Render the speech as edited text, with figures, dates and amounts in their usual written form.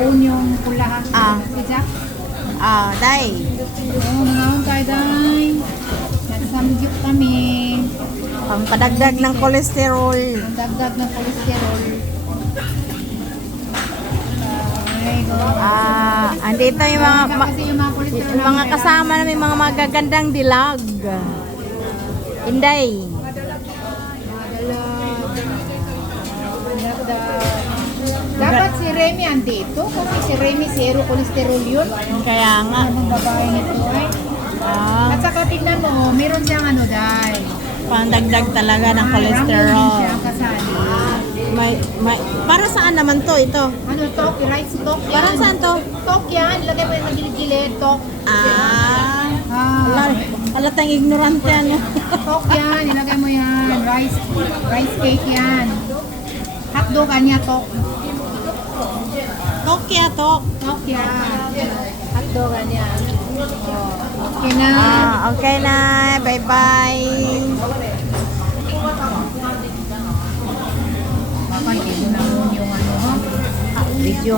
onion pula. Jack. Day. Nangaon tayo, day. Nagsamgyup kami. Pangpadagdag ng kolesterol. Ang dagdag ng kolesterol. Andito yung mga Kasi yung mga kolesterol yung mga kasama namin, mga magagandang dilag. Inday. Dapat si Remy andito kasi si Remy zero kolesterol yun. Kaya nga. Ang babae nito ay. At saka tignan mo, meron siyang ano dahil. Pangdagdag talaga ng kolesterol. Ramen siya kasali. Para saan naman to ito? Ano tok? Rice tok yan. Para saan to? Tok yan. Lagay mo yung magilid-gilid. Tok. Alatang ignorante ano. Tok yan. Ilagay mo yan. Rice cake yan. Hotdog niya tok. Tokya to. Tok yan. Hotdog niya. Okay na. Okay na. Bye-bye. Papansin mo na yung ano. Video